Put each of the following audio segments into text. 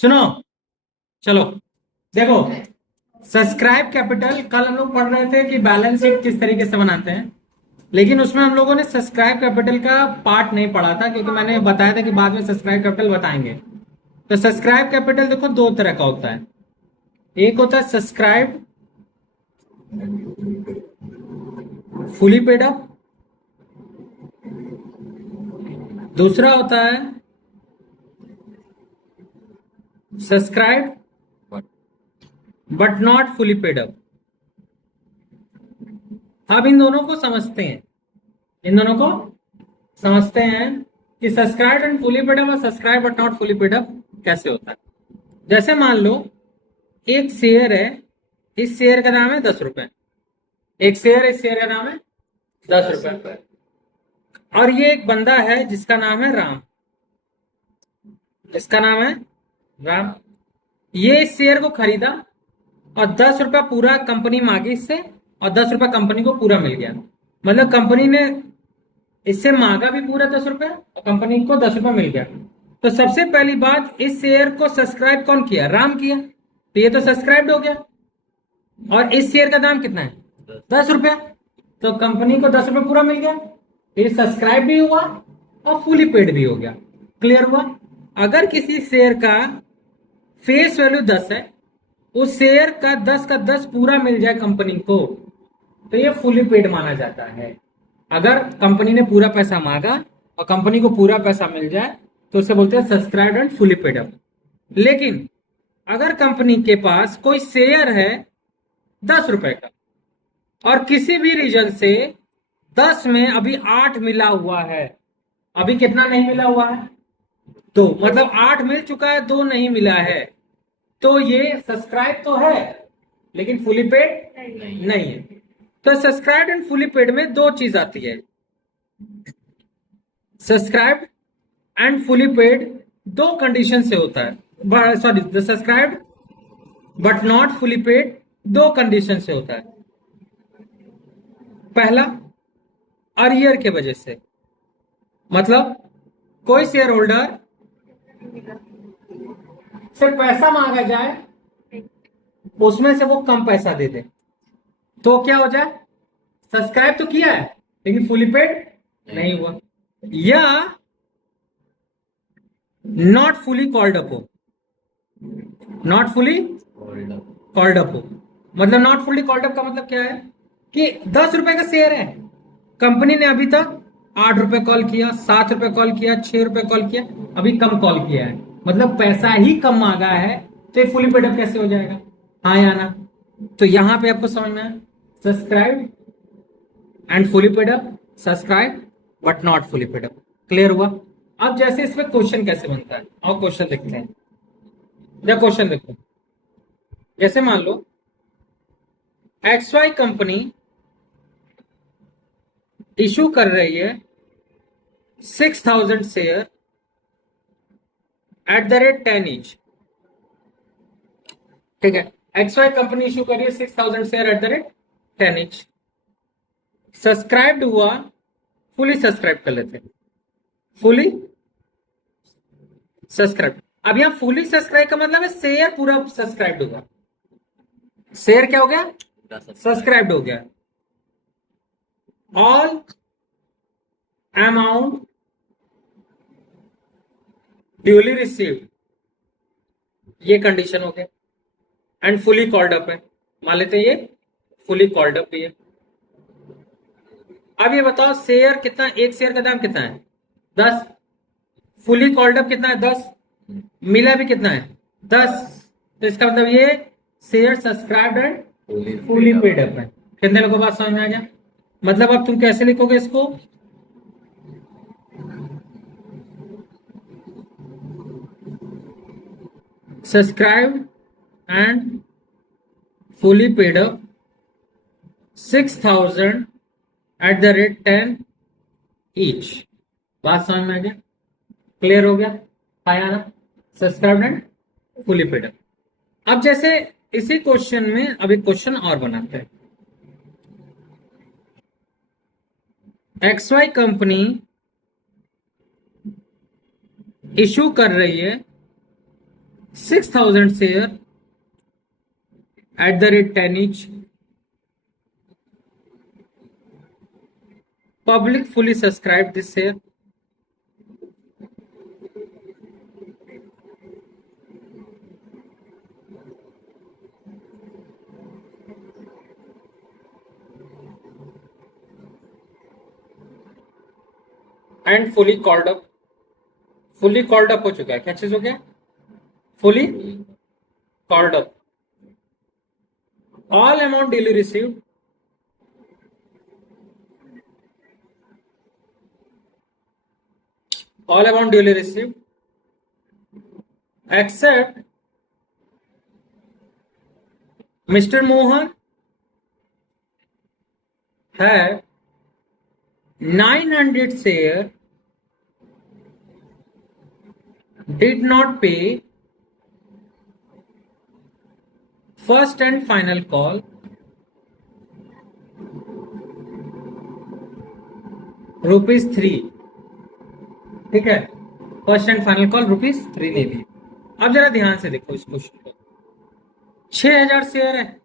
सुनो, चलो देखो। सब्सक्राइब कैपिटल कल हम लोग पढ़ रहे थे कि बैलेंस शीट किस तरीके से बनाते हैं, लेकिन उसमें हम लोगों ने सब्सक्राइब कैपिटल का पार्ट नहीं पढ़ा था क्योंकि मैंने बताया था कि बाद में सब्सक्राइब कैपिटल बताएंगे। तो सब्सक्राइब कैपिटल देखो दो तरह का होता है। एक होता है सब्सक्राइब फुली पेड अप, दूसरा होता है subscribe but not fully paid up. अब इन दोनों को समझते हैं, इन दोनों को समझते हैं कि subscribe and fully paid up और subscribe but not fully paid up कैसे होता है। जैसे मान लो एक शेयर है, इस शेयर का दाम है 10 रुपए। एक शेयर, इस शेयर का दाम है 10 रुपए। और ये एक बंदा है जिसका नाम है राम, इसका नाम है राम। ये इस शेयर को खरीदा और 10 रुपया पूरा कंपनी मांगी इससे, और 10 रुपया कंपनी को पूरा मिल गया। मतलब कंपनी ने इससे मांगा भी पूरा 10 रुपया और कंपनी को 10 रुपया मिल गया। तो सबसे पहली बात, इस शेयर को सब्सक्राइब कौन किया? राम किया। तो ये तो सब्सक्राइब हो गया। और इस शेयर का दाम कितना है? 10 रुपया। तो कंपनी को 10 रुपया पूरा मिल गया। ये सब्सक्राइब भी हुआ और फुली पेड भी हो गया। क्लियर हुआ? अगर किसी शेयर का फेस वैल्यू 10 है, उस शेयर का 10 का 10 पूरा मिल जाए कंपनी को, तो ये फुली पेड माना जाता है। अगर कंपनी ने पूरा पैसा मांगा और कंपनी को पूरा पैसा मिल जाए तो उसे बोलते हैं subscribed and fully paid up. लेकिन अगर कंपनी के पास कोई शेयर है 10 रुपए का और किसी भी रीजन से 10 में अभी 8 मिला हुआ है, अभी कितना नहीं मिला हुआ है? 2, मतलब 8 मिल चुका है, 2 नहीं मिला है, तो ये सब्सक्राइब तो है लेकिन फुली पेड नहीं है। तो सब्सक्राइब एंड फुली पेड में दो चीज आती है। सब्सक्राइब एंड फुली पेड दो कंडीशन से होता है। Sorry, subscribe but not fully paid दो कंडीशन से होता है। पहला, अरियर के वजह से, मतलब कोई शेयर होल्डर से पैसा मांगा जाए, उसमें से वो कम पैसा दे दे, तो क्या हो जाए? सब्सक्राइब तो किया है लेकिन फुली पेड नहीं हुआ। या नॉट फुली कॉल्ड अप हो, नॉट फुली कॉल्ड अप हो। मतलब नॉट फुली कॉल्ड अप का मतलब क्या है कि 10 रुपए का शेयर है, कंपनी ने अभी तक 8 रुपए कॉल किया, 7 रुपए कॉल किया, 6 रुपए कॉल किया, अभी कम कॉल किया है, मतलब पैसा ही कम मांगा है, तो ये फुली पेड अप कैसे हो जाएगा? हाँ या ना? तो यहां पे आपको समझ में आया, subscribe and fully paid up, subscribe but not fully paid up. Clear हुआ? अब जैसे इसमें क्वेश्चन कैसे बनता है, और क्वेश्चन देखते हैं। या क्वेश्चन देखो, जैसे मान लो XY कंपनी इशू कर रही है 6000 share at the rate 10 each. ठीक है, XY कंपनी इशू कर रही है 6000 share at the rate 10 each. Subscribed हुआ, फुली सब्सक्राइब कर लेते हैं, फुली सब्सक्राइब। अब यहां फुली सब्सक्राइब का मतलब है शेयर पूरा सब्सक्राइब्ड हुआ। शेयर क्या हो गया? सब्सक्राइब्ड हो गया। ऑल अमाउंट ड्यूली रिसीव्ड, ये कंडीशन हो गया। एंड फुली कॉल्ड अप है, मान लेते हैं ये फुली कॉल्ड अप भी है। अब ये बताओ शेयर कितना, एक शेयर का दाम कितना है? 10। फुली कॉल्ड अप कितना है? 10। मिला भी कितना है? 10। तो इसका मतलब ये share subscribed and fully paid up है। कितने लोगों को बात समझ में आ गया? मतलब अब तुम कैसे लिखोगे इसको? Subscribed and fully paid up 6000 at the rate 10 each. बात समझ में आ गया? क्लियर हो गया? आया ना? Subscribed and fully paid up. अब जैसे इसी क्वेश्चन में अब एक क्वेश्चन और बनाते हैं। XY कंपनी इशू कर रही है 6,000 share at the rate 10 each. Public fully subscribed this share. And fully called up. Fully called up हो चुका है. क्या चीज हो गया? Fully called up. All amount duly received. All amount duly received. Except Mr. Mohan had 900 share did not pay first and final call ₹3. ठीक है, first and final call ₹3 ले ली. अब जरा ध्यान से देखो इस क्वेश्चन को. 6,000 शेयर है.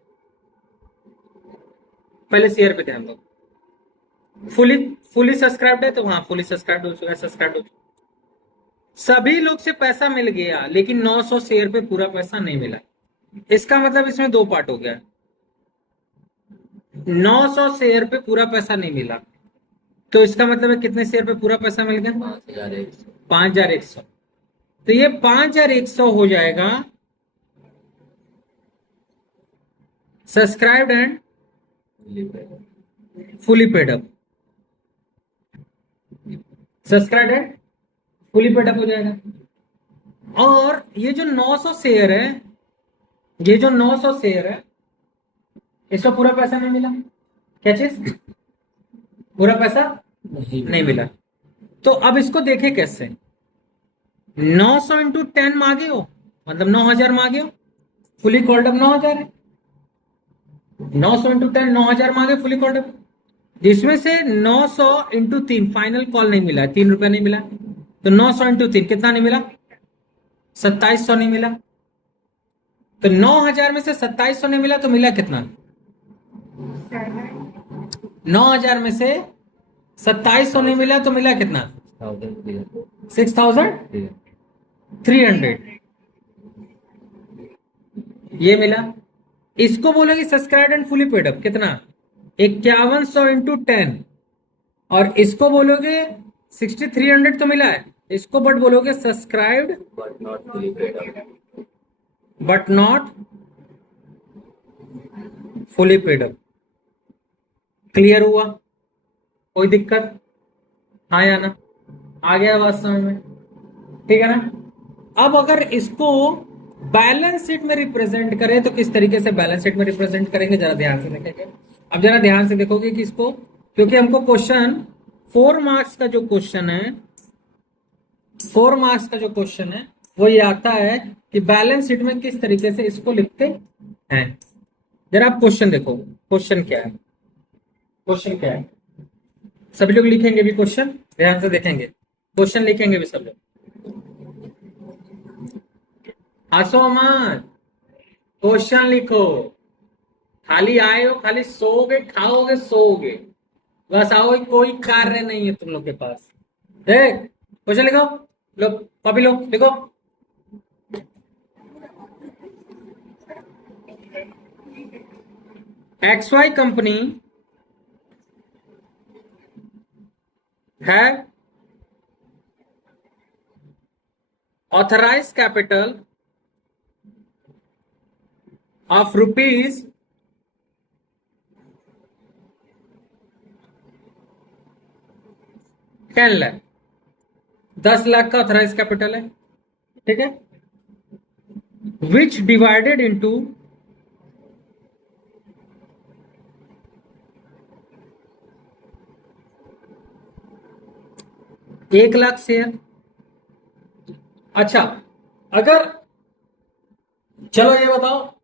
पहले शेयर पे ध्यान दो. फुली सब्सक्राइब्ड है तो वहां फुली सब्सक्राइब्ड हो चुका है. सब्सक्राइब्ड हो चुका. सभी लोग से पैसा मिल गया लेकिन 900 शेयर पे पूरा पैसा नहीं मिला. इसका मतलब इसमें दो पार्ट हो गया. 900 शेयर पे पूरा पैसा नहीं मिला तो इसका मतलब है कितने शेयर पे पूरा पैसा मिल गया? 5,100. तो ये 5,100 हो जाएगा subscribed and fully paid up. Subscribed and fully paid up हो जाएगा. और ये जो 900 शेयर है, ये जो 900 शेयर है, इसका पूरा पैसा नहीं मिला. क्या चीज? पूरा पैसा नहीं मिला. तो अब इसको देखे कैसे? 900 इंटू 10 मांगे हो, मतलब 9,000 मांगे हो. फुली कॉल्ड अप 9,000 है. 900 इंटू 10 9,000 मांगे फुली कॉल्ड अप, जिसमें से 900 इंटू 3 फाइनल कॉल नहीं मिला, ₹3 नहीं मिला. तो 900 इंटू 3 कितना नहीं मिला? 2,700 नहीं मिला. तो 9,000 में से 2,700 नहीं मिला तो मिला कितना? 9,000 में से 2,700 नहीं मिला तो मिला कितना? 6,300. ये मिला. इसको बोलोगे subscribe and fully paid up कितना? 5,100 इंटू 10. और इसको बोलोगे 6,300 तो मिला है. इसको बट बोलोगे subscribed but not fully paid up. Clear हुआ? कोई दिक्कत? हाँ या ना? आ गया बात समझ में? ठीक है ना? अब अगर इसको बैलेंस शीट में रिप्रेजेंट करें तो किस तरीके से बैलेंस शीट में रिप्रेजेंट करेंगे, जरा ध्यान से देखेंगे. अब जरा ध्यान से देखोगे कि इसको, क्योंकि हमको क्वेश्चन 4 मार्क्स का जो क्वेश्चन है, 4 मार्क्स का जो क्वेश्चन है वो ये आता है कि बैलेंस शीट में किस तरीके से इसको लिखते हैं. जरा आप क्वेश्चन देखो. क्वेश्चन क्या है? क्वेश्चन क्या है? सभी लोग लिखेंगे भी क्वेश्चन, ध्यान से देखेंगे. क्वेश्चन लिखेंगे भी सब लोग. हंसो मत, क्वेश्चन लिखो. खाली आए हो, खाली सोओगे, खाओगे, सोओगे, बस आओ. कोई कार्य नहीं है तुम लोग के पास. क्वेश्चन लिखो. लो कॉपी लो, लिखो. XY कंपनी है authorised capital of rupees 10 lakh. 10 lakh का ऑथराइज कैपिटल है. ठीक है. विच डिवाइडेड इंटू 1 लाख शेयर. अच्छा, अगर चलो ये बताओ,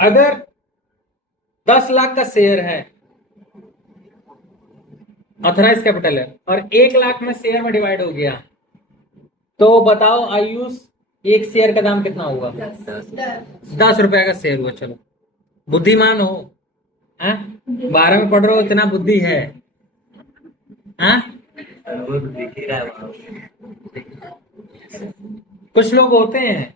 अगर 10 लाख का शेयर है, ऑथराइज कैपिटल है, और 1 लाख में शेयर में डिवाइड हो गया, तो बताओ आयुष एक शेयर का दाम कितना होगा? 10 रुपए का शेयर हुआ। चलो, बुद्धिमान हो। हाँ, 12 में पढ़ रहे हो, इतना बुद्धि है। हाँ, कुछ लोग होते हैं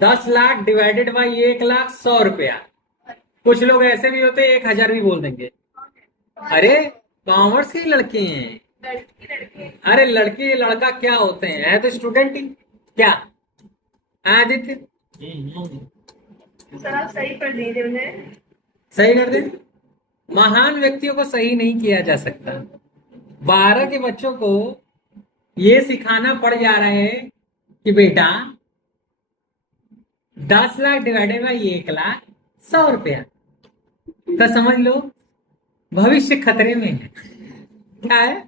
10 लाख डिवाइडेड बाई 1 लाख 100 रुपया। कुछ लोग ऐसे भी होते हैं 1,000 भी बोल देंगे। अरे, कॉमर्स के लड़के हैं। अरे, लड़की लड़का क्या होते हैं, है तो स्टूडेंट ही क्या। आदित्य, सर आप सही कर दीजिए उन्हें। सही कर दे। महान व्यक्तियों को सही नहीं किया जा सकता। 12 के बच्चों को ये सिखाना पड़ जा रहा है कि बेटा 10 लाख डिवाइडेड बाई 1,00,100 रुपया, तो समझ लो भविष्य खतरे में है। क्या है?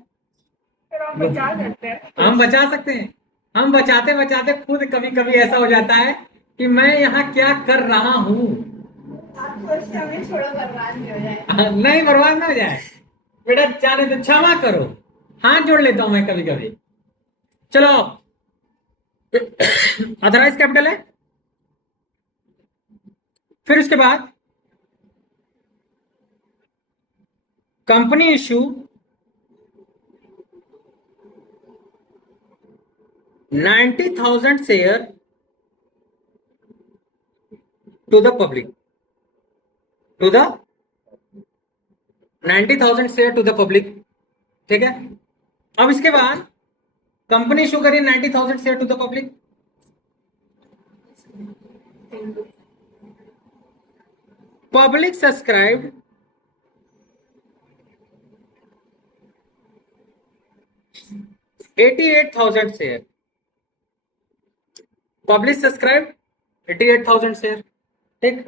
सर आप बचा सकते हैं। हम बचा सकते हैं। हम बचाते बचाते खुद कभी कभी ऐसा हो जाता है कि मैं यहाँ क्या कर रहा हूँ। आप सोचते हमें थोड़ा बर्बाद नहीं हो जाए। नहीं, बर्बाद ना हो जाए बेटा, जाने तो क्षमा करो। हाथ जोड़ लेता हूं मैं कभी कभी। चलो, ऑथराइज कैपिटल है। फिर उसके बाद company issue 90,000 share to the public, to the 90,000 share to the public. ठीक है, अब इसके बाद कंपनी इशू करी 90,000 share to the public. Public subscribed 88,000 share. Public subscribe 88,000 share. ठीक,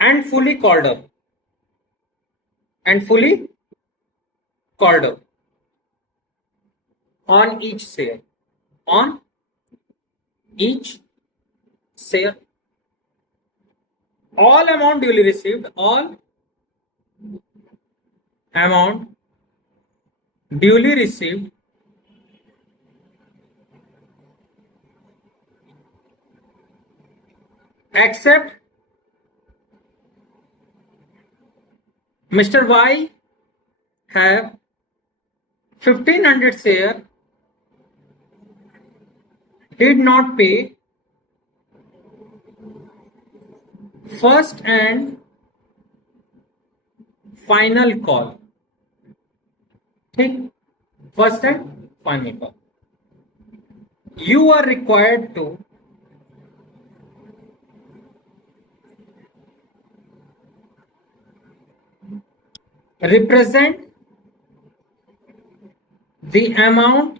and fully called up, and fully called up on each share, on each share, all amount duly received, all amount duly received except Mr. Y have 1,500 share did not pay first and final call। ठीक, first and final call. You are required to represent the amount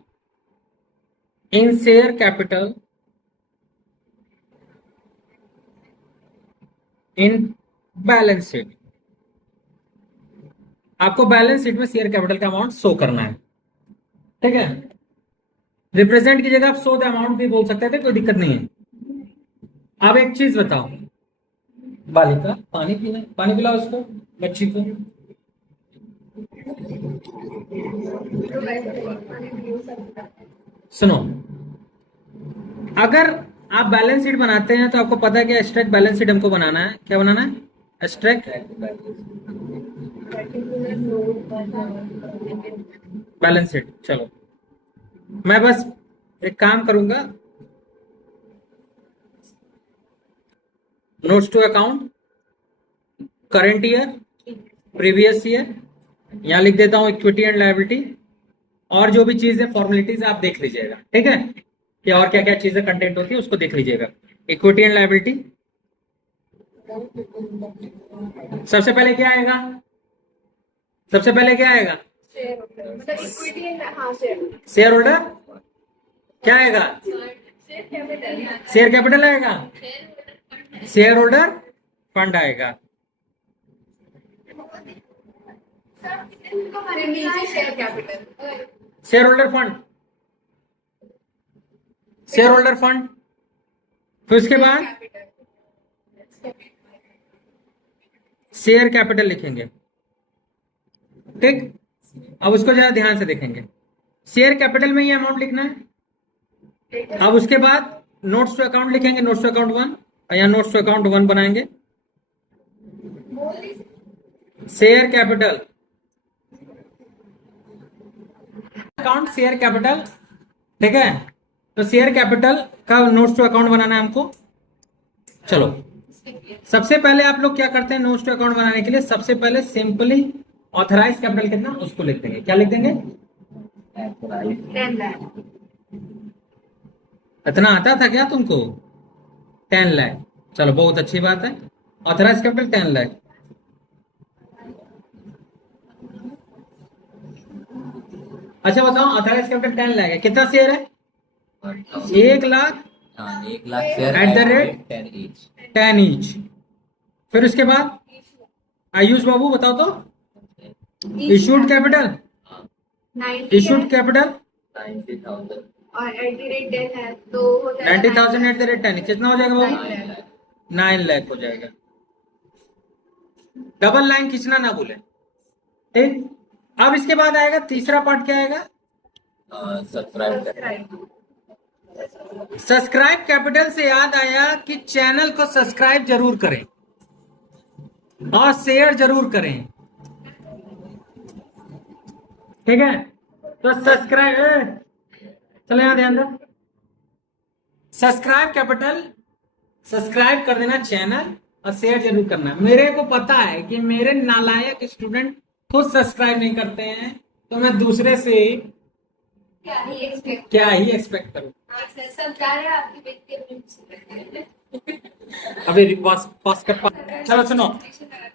in share capital in balance sheet. आपको balance sheet में share capital का amount show करना है। ठीक है, represent की जगह आप शो द अमाउंट भी बोल सकते थे, कोई दिक्कत नहीं है। अब एक चीज बताओ, बालिका पानी पीना, पानी पिलाओ उसको, बच्ची को। सुनो, अगर आप बैलेंस शीट बनाते हैं तो आपको पता है कि एब्स्ट्रैक्ट बैलेंस शीट हमको बनाना है। क्या बनाना है? Abstract balance sheet. चलो, मैं बस एक काम करूंगा, notes to account, current year, previous year, यहां लिख देता हूं इक्विटी एंड लायबिलिटी, और जो भी चीजें फॉर्मेलिटीज आप देख लीजिएगा। ठीक है, कि और क्या क्या चीजें कंटेंट होती है उसको देख लीजिएगा। इक्विटी एंड लायबिलिटी, सबसे पहले क्या आएगा? सबसे पहले क्या आएगा? Share holder. क्या आएगा? शेयर कैपिटल आएगा। शेयर होल्डर फंड आएगा। Share holder fund, share holder fund. फिर उसके बाद शेयर कैपिटल लिखेंगे। ठीक, अब उसको जरा ध्यान से देखेंगे। शेयर कैपिटल में ये अमाउंट लिखना है, अब उसके बाद नोट्स टू अकाउंट लिखेंगे, नोट्स टू अकाउंट 1, और यहाँ नोट्स टू अकाउंट 1 बनाएंगे। Share capital, account share capital, ठीक है। तो शेयर कैपिटल का नोट्स टू अकाउंट बनाना है हमको। चलो सबसे पहले आप लोग क्या करते हैं नोट्स टू अकाउंट बनाने के लिए, सबसे पहले सिंपली ऑथराइज कैपिटल कितना उसको लिख देंगे। क्या लिख देंगे? 10 लाख। इतना आता था क्या तुमको? 10 लाख। चलो बहुत अच्छी बात है। Authorise capital 10 lakh. अच्छा बताओ, ऑथराइज कैपिटल 10 लाख है, कितना शेयर है? 1 lakh 1 lakh share At the rate? 10 each। 10 each. फिर उसके बाद आयुष बाबू बताओ तो, इशूड कैपिटल, 90 इशूड है कैपिटल 90,000। और एट द रेट 10 है तो हो जाएगा 90,000 एट द रेट 10, कितना हो जाएगा बाबू? 9 लाख। 9 लाख हो जाएगा। डबल लाइन खींचना ना भूले, ठीक। अब इसके बाद आएगा तीसरा पार्ट, क्या आएगा? Subscribe subscribe. सब्सक्राइब कैपिटल से याद आया कि चैनल को सब्सक्राइब जरूर करें और शेयर जरूर करें, ठीक है। तो सब्सक्राइब, चलो यहां ध्यान दो, सब्सक्राइब कैपिटल, सब्सक्राइब कर देना चैनल और शेयर जरूर करना। मेरे को पता है कि मेरे नालायक स्टूडेंट खुद सब्सक्राइब नहीं करते हैं, तो मैं दूसरे से क्या ही एक्सपेक्ट। क्या ही एक्सपेक्ट करूं। हाँ सर, सब जा रहे हैं आपकी बेटी अपनी। अभी पास कर पा। चलो सुनो,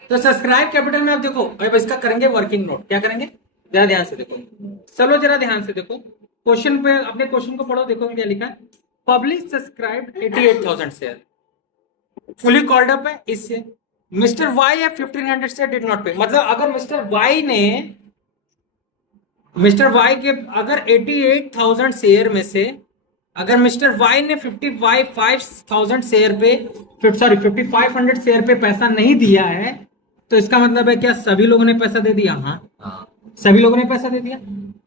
तो सब्सक्राइब कैपिटल में आप देखो, अब इसका करेंगे वर्किंग नोट। क्या करेंगे? जरा ध्यान से देखो, चलो जरा ध्यान से देखो क्वेश्चन पे, अपने क्वेश्चन को पढ़ो, देखो क्या लिखा है। Publish subscribe 88,000 share, fully called up है इससे। मिस्टर वाई है 1500 शेयर डिड नॉट पे, मतलब अगर मिस्टर वाई के अगर 88,000 शेयर में से अगर मिस्टर वाई ने 55,000 शेयर पे, 5500 शेयर पे पैसा नहीं दिया है, तो इसका मतलब है क्या सभी लोगों ने पैसा दे दिया? हाँ, सभी लोगों ने पैसा दे दिया।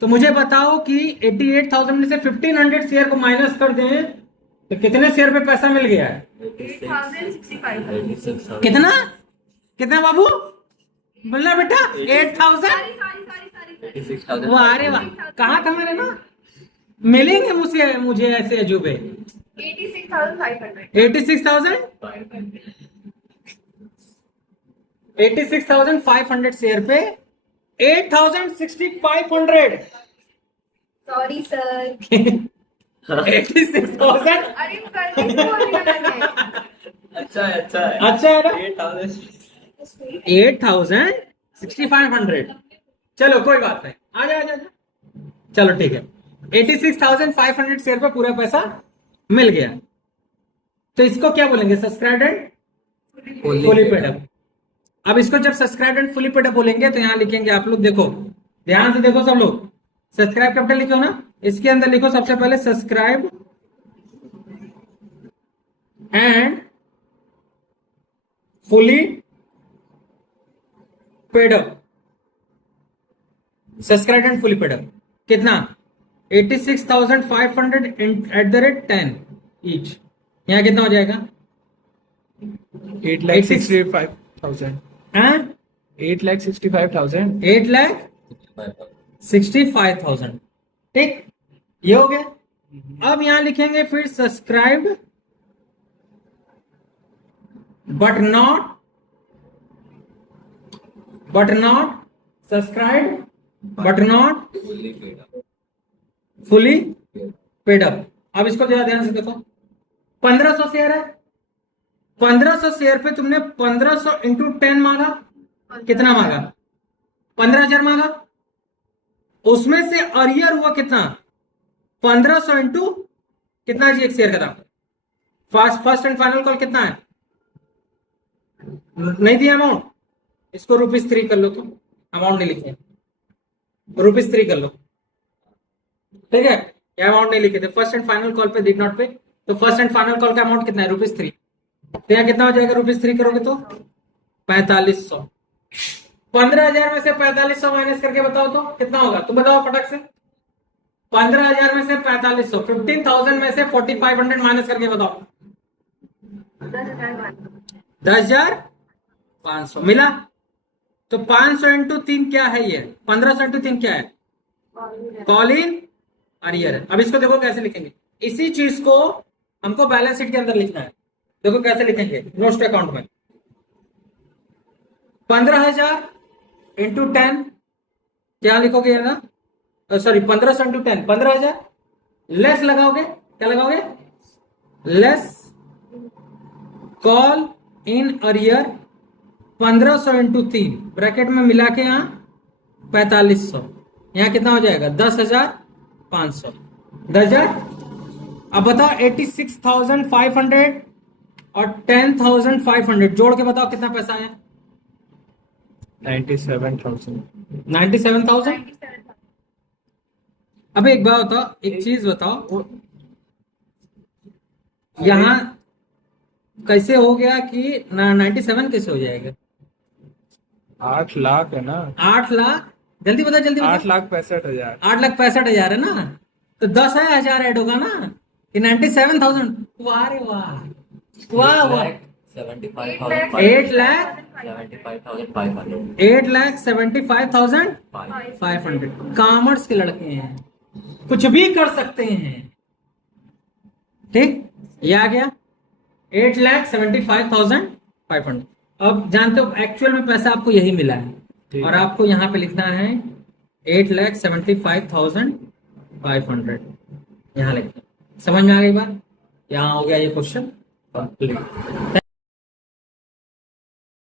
तो मुझे बताओ कि 88,000 में से 1500 शेयर को माइनस कर दें तो कितने शेयर पे पैसा मिल गया है? 8,065। कितना कितना बाबू बोलना बेटा? 8,000। सॉरी 86,000। वाह रे वाह, कहाँ था मैंने ना, मिलेंगे मुझे ऐसे अजूबे। 86,500। 86,000 86,500 शेयर पे 8,6,500 सॉरी सर। 86,000। अरे करने को बोल रहा है। अच्छा है, अच्छा है। अच्छा है ना? 8,000। 8,6,500। चलो कोई बात नहीं, आ जा। चलो ठीक है, 86,500 शेयर पे पूरा पैसा मिल गया। तो इसको क्या बोलेंगे? Subscribe and fully paid up. अब इसको जब subscribe and fully paid up बोलेंगे तो यहां लिखेंगे, आप लोग देखो ध्यान से देखो सब लोग, सब्सक्राइब कैपिटल लिखो ना, इसके अंदर लिखो सबसे पहले subscribe and fully paid up. Subscribe and fully paid up कितना? 86,500 एट द रेट 10 ईच। यहाँ कितना हो जाएगा? 8,65,000। हाँ? 8,65,000। 8,65,000, ठीक, ये हो गया। अब यहां लिखेंगे फिर subscribe but not subscribe but not fully paid up. अब इसको जरा ध्यान से देखो, 1500 शेयर है, 1500 शेयर पे तुमने 1500 इंटू 10 मांगा, कितना मांगा? 15,000 मांगा। उसमें से अरियर हुआ कितना? 1500 इंटू कितना जी एक शेयर का दाम? फर्स्ट एंड फाइनल कॉल कितना है? नहीं दिया अमाउंट, इसको ₹3 कर लो, तुम अमाउंट नहीं लिखे, ₹3 कर लो, ठीक है। ये अमाउंट नहीं लिखे थे, फर्स्ट एंड फाइनल कॉल पे डिड नॉट पे, तो फर्स्ट एंड फाइनल कॉल का अमाउंट कितना है? ₹3। तो यहाँ कितना हो जाएगा? ₹3 करोगे तो 4,500। 15,000 में से 4,500 माइनस करके बताओ तो कितना होगा? तुम बताओ फटक से। 15,000 में से 4500, 15,000 में से 4500 माइनस करके बताओ। 10,500 मिला। तो 500 इंटू 3 क्या है? ये 1500 इंटू 3 क्या है? कॉल इन अरियर है। अब इसको देखो कैसे लिखेंगे। इसी चीज को हमको बैलेंस शीट के अंदर लिखना है। देखो कैसे लिखेंगे नोट्स टू अकाउंट में। 15,000 इंटू 10 क्या लिखोगे ना? सॉरी 1500 इंटू 10 15,000 लेस लगाओगे, क्या लगाओगे? Less call in arrear 1500 into 3 bracket में मिला के यहां 4500, यहां कितना हो जाएगा? 10,500। 10,000। अब बताओ 86,500 और 10,500 जोड़ के बताओ कितना पैसा आया? 97,000. 97,000। अब एक बात बताओ, एक चीज बताओ, यहां कैसे हो गया कि 97 कैसे हो जाएगा? 8 लाख है ना? 8 लाख, जल्दी बता जल्दी बता। 8,65,000. 8,65,000 है ना? तो 10,000 ऐड होगा ना कि 97,000। वाह रे वाह, वाह वाह। 75,000. 8 लाख 75,500. 8,75,500। कॉमर्स के लड़के हैं, कुछ भी कर सकते हैं। ठीक, ये आ गया 8,75,500। अब जानते हो एक्चुअल में पैसा आपको यही मिला है, ठीक और है। आपको यहां पे लिखना है 8,75,500 यहां लिखना। समझ में आ गई बात? यहां हो गया ये क्वेश्चन कंप्लीट।